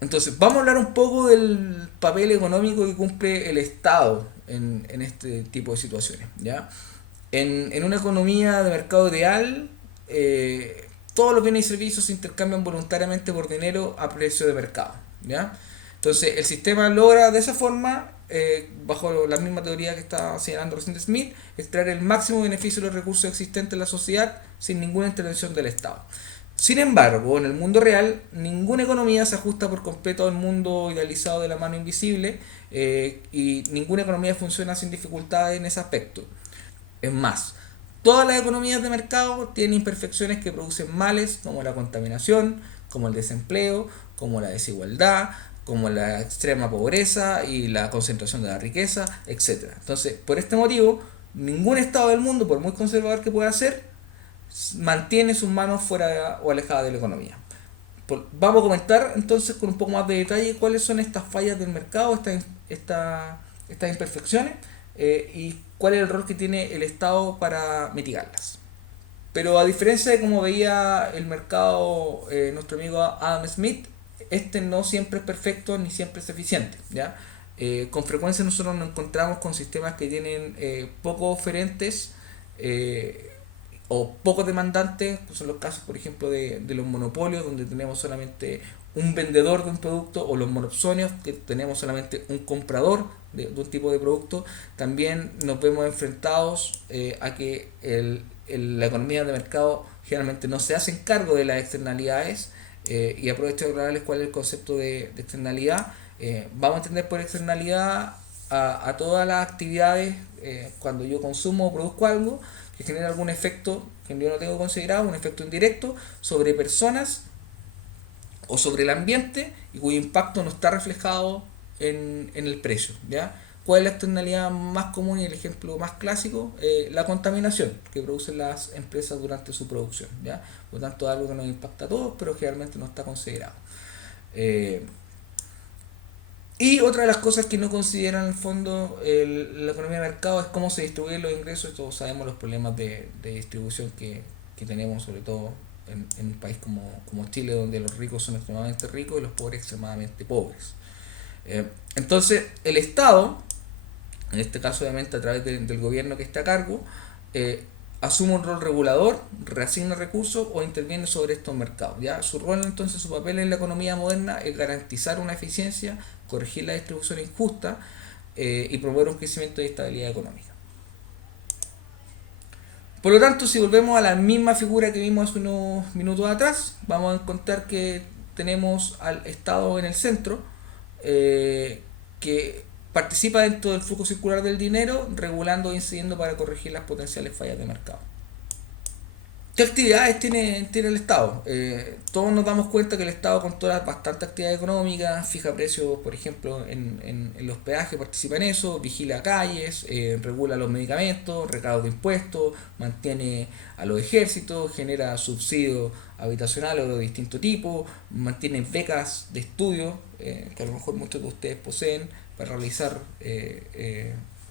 Entonces, vamos a hablar un poco del papel económico que cumple el Estado en este tipo de situaciones. ¿Ya? En una economía de mercado ideal, todos los bienes y servicios se intercambian voluntariamente por dinero a precio de mercado. ¿Ya? Entonces, el sistema logra de esa forma, bajo la misma teoría que está señalando recién Smith, extraer el máximo beneficio de los recursos existentes en la sociedad sin ninguna intervención del Estado. Sin embargo, en el mundo real, ninguna economía se ajusta por completo al mundo idealizado de la mano invisible, y ninguna economía funciona sin dificultades en ese aspecto. Es más, todas las economías de mercado tienen imperfecciones que producen males como la contaminación, como el desempleo, como la desigualdad, como la extrema pobreza y la concentración de la riqueza, etcétera. Entonces, por este motivo, ningún Estado del mundo, por muy conservador que pueda ser, mantiene sus manos fuera o alejadas de la economía. Vamos a comentar entonces con un poco más de detalle cuáles son estas fallas del mercado, estas imperfecciones, y cuál es el rol que tiene el Estado para mitigarlas. Pero a diferencia de como veía el mercado, nuestro amigo Adam Smith, este no siempre es perfecto ni siempre es eficiente. ¿Ya? Con frecuencia nosotros nos encontramos con sistemas que tienen pocos oferentes, o poco demandantes, pues son los casos, por ejemplo, de los monopolios, donde tenemos solamente un vendedor de un producto, o los monopsonios, que tenemos solamente un comprador de un tipo de producto. También nos vemos enfrentados a que la economía de mercado generalmente no se hacen cargo de las externalidades, y aprovecho de aclararles cuál es el concepto de externalidad. Vamos a entender por externalidad a todas las actividades, cuando yo consumo o produzco algo que genera algún efecto que yo no tengo considerado, un efecto indirecto sobre personas o sobre el ambiente, y cuyo impacto no está reflejado en el precio. ¿Ya? ¿Cuál es la externalidad más común y el ejemplo más clásico? La contaminación que producen las empresas durante su producción. ¿Ya? Por lo tanto, es algo que nos impacta a todos, pero generalmente no está considerado. Eh, y otra de las cosas que no consideran en el fondo la economía de mercado es cómo se distribuyen los ingresos. Todos sabemos los problemas de distribución que tenemos, sobre todo en un país como Chile, donde los ricos son extremadamente ricos y los pobres extremadamente pobres. Entonces, el Estado, en este caso obviamente a través del gobierno que está a cargo, eh, asume un rol regulador, reasigna recursos o interviene sobre estos mercados. ¿Ya? Su rol entonces, su papel en la economía moderna es garantizar una eficiencia, corregir la distribución injusta, y promover un crecimiento y estabilidad económica. Por lo tanto, si volvemos a la misma figura que vimos hace unos minutos atrás, vamos a encontrar que tenemos al Estado en el centro, que participa dentro del flujo circular del dinero, regulando e incidiendo para corregir las potenciales fallas de mercado. ¿Qué actividades tiene el Estado? Todos nos damos cuenta que el Estado controla bastante actividad económica, fija precios, por ejemplo, en los peajes, participa en eso, vigila calles, regula los medicamentos, recauda de impuestos, mantiene a los ejércitos, genera subsidios habitacionales o de distinto tipo, mantiene becas de estudio, que a lo mejor muchos de ustedes poseen, para realizar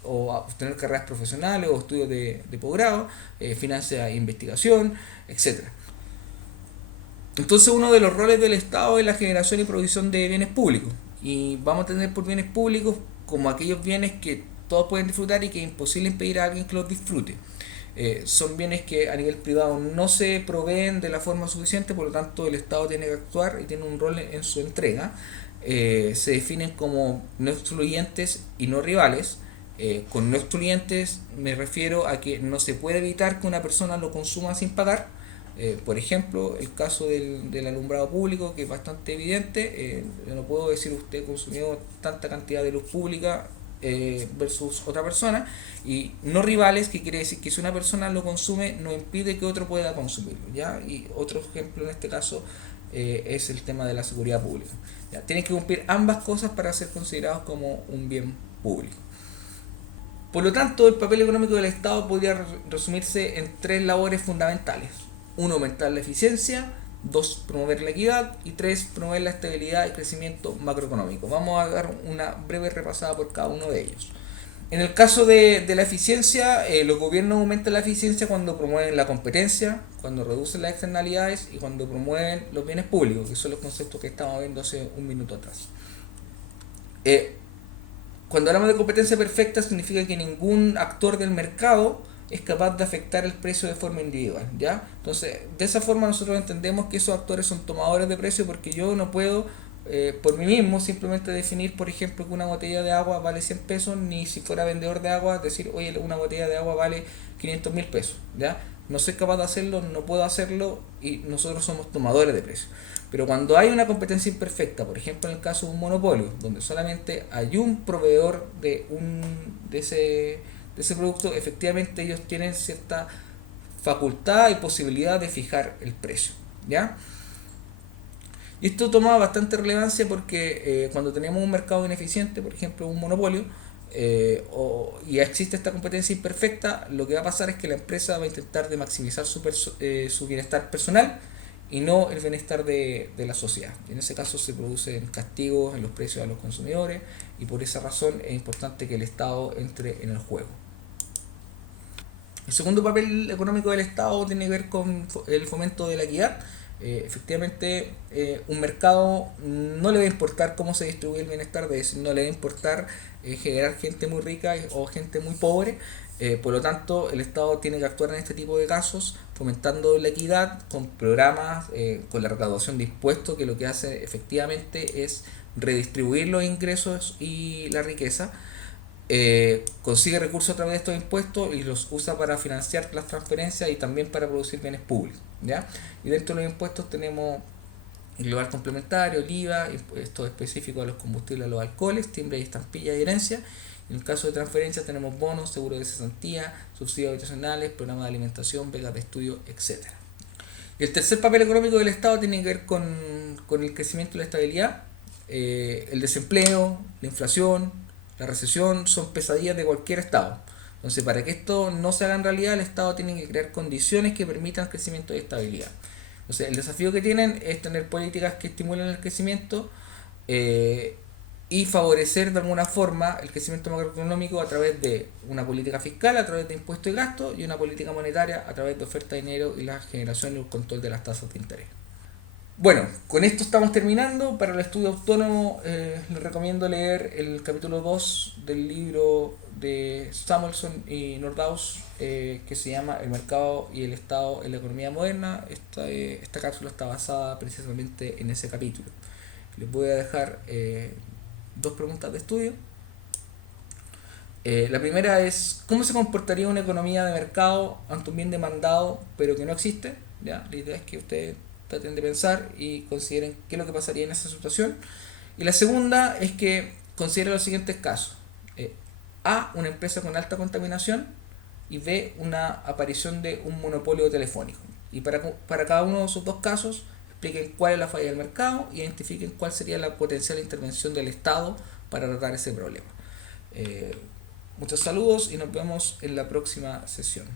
o obtener carreras profesionales o estudios de posgrado, financia investigación, etcétera. Entonces, uno de los roles del Estado es la generación y provisión de bienes públicos. Y vamos a tener por bienes públicos como aquellos bienes que todos pueden disfrutar y que es imposible impedir a alguien que los disfrute. Son bienes que a nivel privado no se proveen de la forma suficiente, por lo tanto el Estado tiene que actuar y tiene un rol en su entrega. Se definen como no excluyentes y no rivales. Con no excluyentes me refiero a que no se puede evitar que una persona lo consuma sin pagar. Por ejemplo, el caso del alumbrado público, que es bastante evidente. Yo no puedo decir usted consumió tanta cantidad de luz pública versus otra persona. Y no rivales, que quiere decir que si una persona lo consume no impide que otro pueda consumirlo. ¿Ya? Y otro ejemplo en este caso es el tema de la seguridad pública. ¿Ya? Tienen que cumplir ambas cosas para ser considerados como un bien público. Por lo tanto, el papel económico del Estado podría resumirse en tres labores fundamentales. Uno, aumentar la eficiencia. Dos, promover la equidad. Y tres, promover la estabilidad y crecimiento macroeconómico. Vamos a dar una breve repasada por cada uno de ellos. En el caso de la eficiencia, los gobiernos aumentan la eficiencia cuando promueven la competencia, cuando reducen las externalidades y cuando promueven los bienes públicos, que son los conceptos que estábamos viendo hace un minuto atrás. Eh, Cuando hablamos de competencia perfecta, significa que ningún actor del mercado es capaz de afectar el precio de forma individual, ¿ya? Entonces, de esa forma nosotros entendemos que esos actores son tomadores de precio, porque yo no puedo por mí mismo simplemente definir, por ejemplo, que una botella de agua vale 100 pesos, ni si fuera vendedor de agua decir, oye, una botella de agua vale 500.000 pesos, ¿ya? No soy capaz de hacerlo, no puedo hacerlo, y nosotros somos tomadores de precio. Pero cuando hay una competencia imperfecta, por ejemplo en el caso de un monopolio, donde solamente hay un proveedor de ese producto, efectivamente ellos tienen cierta facultad y posibilidad de fijar el precio, ¿ya? Y esto toma bastante relevancia porque cuando tenemos un mercado ineficiente, por ejemplo un monopolio, y existe esta competencia imperfecta, lo que va a pasar es que la empresa va a intentar de maximizar su bienestar personal y no el bienestar de la sociedad. Y en ese caso se producen castigos en los precios a los consumidores, y por esa razón es importante que el Estado entre en el juego. El segundo papel económico del Estado tiene que ver con el fomento de la equidad. Efectivamente, un mercado no le va a importar cómo se distribuye el bienestar, no le va a importar generar gente muy rica o gente muy pobre. Por lo tanto, el Estado tiene que actuar en este tipo de casos, fomentando la equidad con programas, con la recaudación de impuestos, que lo que hace efectivamente es redistribuir los ingresos y la riqueza. Consigue recursos a través de estos impuestos y los usa para financiar las transferencias y también para producir bienes públicos, ¿ya? Y dentro de los impuestos tenemos el global complementario, el IVA, impuestos específicos a los combustibles, a los alcoholes, timbre y estampilla y herencia. En el caso de transferencias tenemos bonos, seguros de cesantía, subsidios habitacionales, programas de alimentación, becas de estudio, etc. Y el tercer papel económico del Estado tiene que ver con el crecimiento y la estabilidad. El desempleo, la inflación, la recesión son pesadillas de cualquier Estado. Entonces, para que esto no se haga en realidad, el Estado tiene que crear condiciones que permitan crecimiento y estabilidad. Entonces, el desafío que tienen es tener políticas que estimulen el crecimiento y favorecer de alguna forma el crecimiento macroeconómico a través de una política fiscal, a través de impuestos y gastos, y una política monetaria a través de oferta de dinero y la generación y el control de las tasas de interés. Bueno, con esto estamos terminando. Para el estudio autónomo les recomiendo leer el capítulo 2 del libro de Samuelson y Nordhaus, que se llama El mercado y el Estado en la economía moderna. Esta cápsula está basada precisamente en ese capítulo. Les voy a dejar dos preguntas de estudio. La primera es: ¿cómo se comportaría una economía de mercado ante un bien demandado pero que no existe? ¿Ya? La idea es que ustedes traten de pensar y consideren qué es lo que pasaría en esa situación. Y la segunda es que consideren los siguientes casos. A, una empresa con alta contaminación, y B, una aparición de un monopolio telefónico. Y para cada uno de esos dos casos, expliquen cuál es la falla del mercado y identifiquen cuál sería la potencial intervención del Estado para tratar ese problema. Muchos saludos y nos vemos en la próxima sesión.